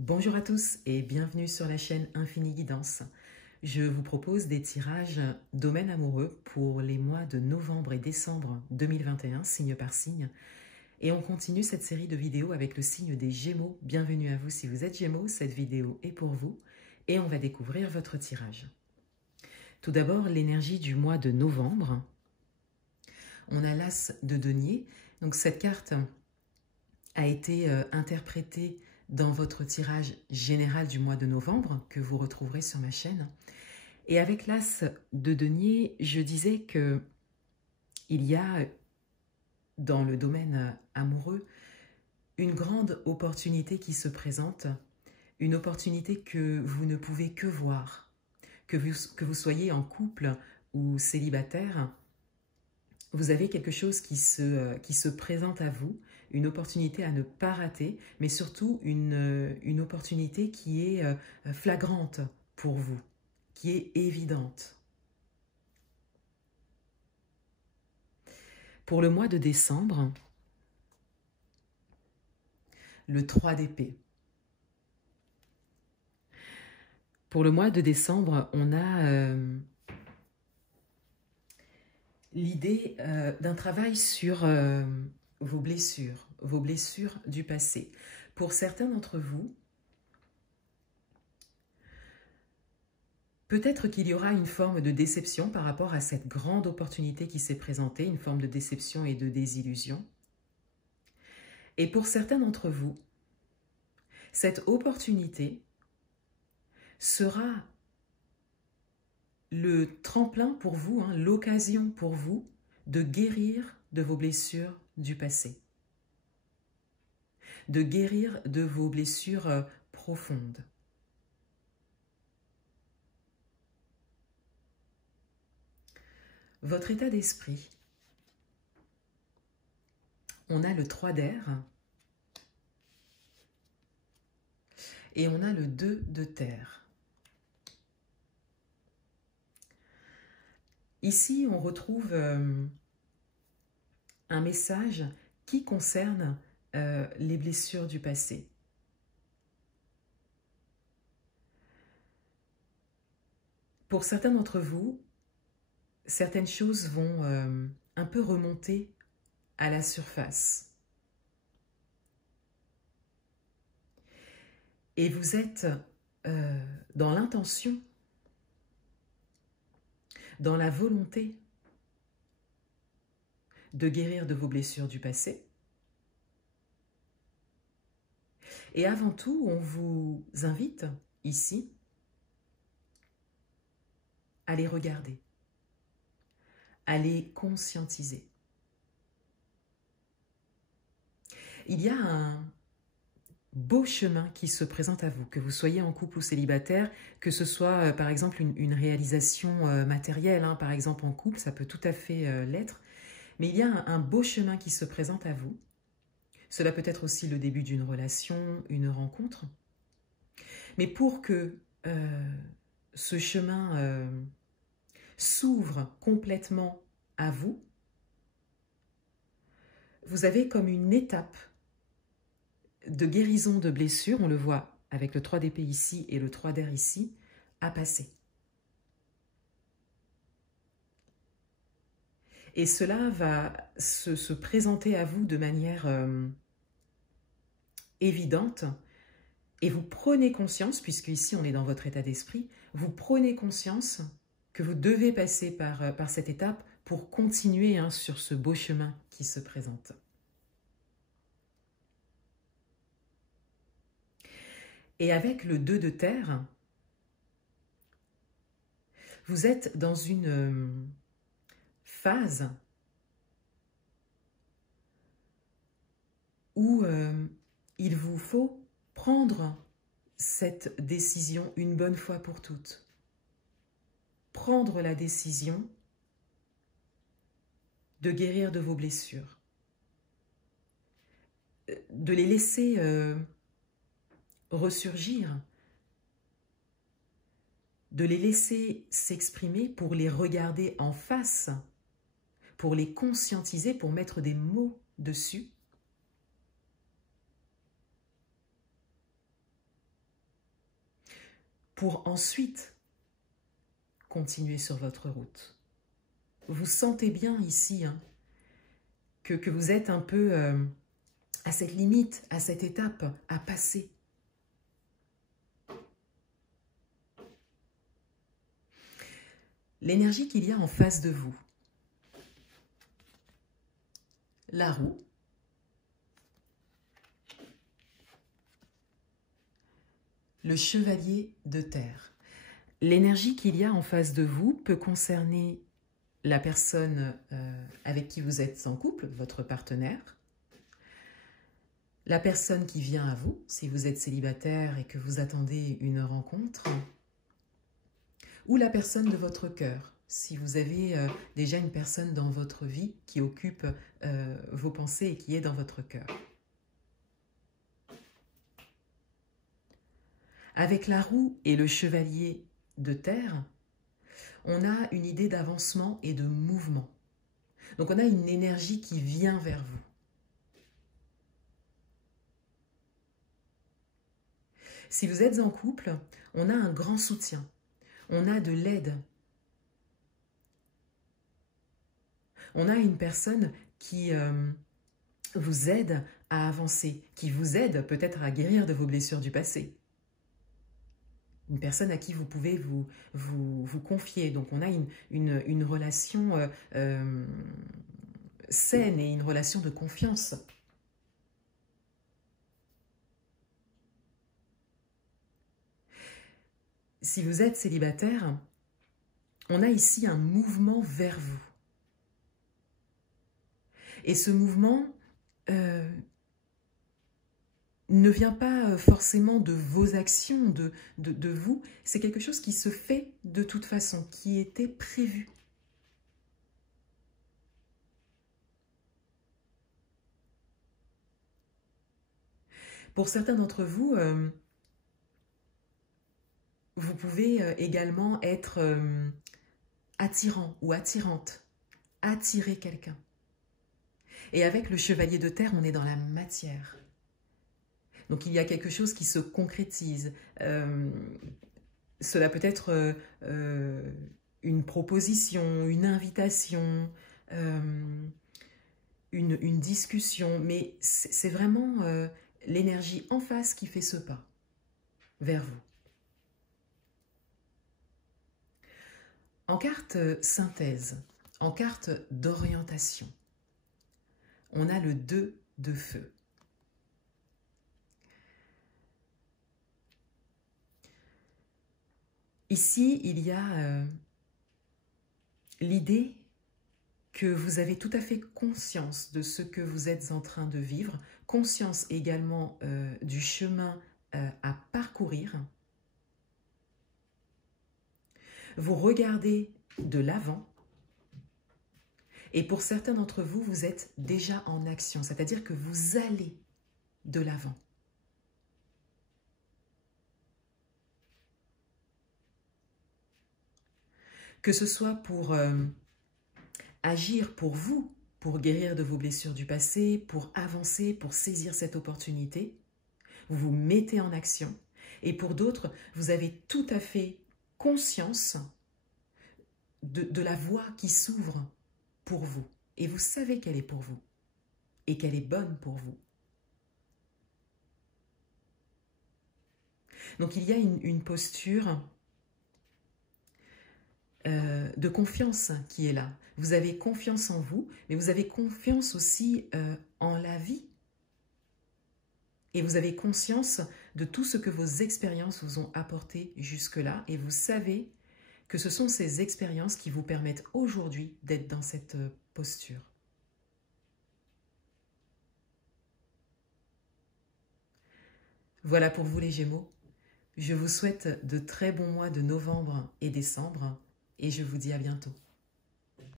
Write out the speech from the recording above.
Bonjour à tous et bienvenue sur la chaîne Infini Guidance. Je vous propose des tirages domaine amoureux pour les mois de novembre et décembre 2021, signe par signe. Et on continue cette série de vidéos avec le signe des Gémeaux. Bienvenue à vous si vous êtes Gémeaux, cette vidéo est pour vous et on va découvrir votre tirage. Tout d'abord, l'énergie du mois de novembre. On a l'As de denier. Donc cette carte a été interprétée dans votre tirage général du mois de novembre que vous retrouverez sur ma chaîne. Et avec l'As de denier, je disais que il y a dans le domaine amoureux une grande opportunité qui se présente, une opportunité que vous ne pouvez que voir, que vous soyez en couple ou célibataire. Vous avez quelque chose qui se présente à vous, une opportunité à ne pas rater, mais surtout une opportunité qui est flagrante pour vous, qui est évidente. Pour le mois de décembre, le 3 d'épée. Pour le mois de décembre, on a l'idée d'un travail sur vos blessures du passé. Pour certains d'entre vous, peut-être qu'il y aura une forme de déception par rapport à cette grande opportunité qui s'est présentée, une forme de déception et de désillusion. Et pour certains d'entre vous, cette opportunité sera le tremplin pour vous, l'occasion pour vous de guérir de vos blessures du passé, de guérir de vos blessures profondes. Votre état d'esprit, on a le 3 d'air et on a le 2 de terre. Ici, on retrouve un message qui concerne les blessures du passé. Pour certains d'entre vous, certaines choses vont un peu remonter à la surface. Et vous êtes dans l'intention, dans la volonté de guérir de vos blessures du passé. Et avant tout, on vous invite ici à les regarder, à les conscientiser. Il y a un beau chemin qui se présente à vous, que vous soyez en couple ou célibataire, que ce soit par exemple une réalisation matérielle, par exemple en couple, ça peut tout à fait l'être, mais il y a un beau chemin qui se présente à vous. Cela peut être aussi le début d'une relation, une rencontre. Mais pour que ce chemin s'ouvre complètement à vous, vous avez comme une étape de guérison de blessures, on le voit avec le 3 d'épée ici et le 3 d'air ici, à passer. Et cela va se présenter à vous de manière évidente, et vous prenez conscience, puisque ici on est dans votre état d'esprit, vous prenez conscience que vous devez passer par cette étape pour continuer sur ce beau chemin qui se présente. Et avec le 2 de terre, vous êtes dans une phase où il vous faut prendre cette décision une bonne fois pour toutes. Prendre la décision de guérir de vos blessures, de les laisser ressurgir, de les laisser s'exprimer pour les regarder en face, pour les conscientiser, pour mettre des mots dessus. pour ensuite continuer sur votre route. Vous sentez bien ici hein, que vous êtes un peu à cette limite, à cette étape à passer. L'énergie qu'il y a en face de vous. La roue. Le chevalier de terre. L'énergie qu'il y a en face de vous peut concerner la personne avec qui vous êtes en couple, votre partenaire, la personne qui vient à vous, si vous êtes célibataire et que vous attendez une rencontre, ou la personne de votre cœur, si vous avez déjà une personne dans votre vie qui occupe vos pensées et qui est dans votre cœur. Avec la roue et le chevalier de terre, on a une idée d'avancement et de mouvement. Donc on a une énergie qui vient vers vous. Si vous êtes en couple, on a un grand soutien. On a de l'aide. On a une personne qui vous aide à avancer, qui vous aide peut-être à guérir de vos blessures du passé. Une personne à qui vous pouvez vous confier. Donc on a une relation saine et une relation de confiance. Si vous êtes célibataire, on a ici un mouvement vers vous. Et ce mouvement ne vient pas forcément de vos actions, de vous. C'est quelque chose qui se fait de toute façon, qui était prévu. Pour certains d'entre vous, vous pouvez également être attirant ou attirante, attirer quelqu'un. Et avec le chevalier de terre, on est dans la matière. Donc il y a quelque chose qui se concrétise. Cela peut être une proposition, une invitation, une discussion, mais c'est vraiment l'énergie en face qui fait ce pas vers vous. En carte synthèse, en carte d'orientation, on a le 2 de feu. Ici, il y a l'idée que vous avez tout à fait conscience de ce que vous êtes en train de vivre, conscience également du chemin à parcourir. Vous regardez de l'avant et pour certains d'entre vous, vous êtes déjà en action, c'est-à-dire que vous allez de l'avant. Que ce soit pour agir pour vous, pour guérir de vos blessures du passé, pour avancer, pour saisir cette opportunité, vous vous mettez en action. Et pour d'autres, vous avez tout à fait conscience de la voie qui s'ouvre pour vous. Et vous savez qu'elle est pour vous. Et qu'elle est bonne pour vous. Donc il y a une posture de confiance qui est là. Vous avez confiance en vous, mais vous avez confiance aussi en la vie. Et vous avez conscience de tout ce que vos expériences vous ont apporté jusque-là. Et vous savez que ce sont ces expériences qui vous permettent aujourd'hui d'être dans cette posture. Voilà pour vous les Gémeaux. Je vous souhaite de très bons mois de novembre et décembre et je vous dis à bientôt.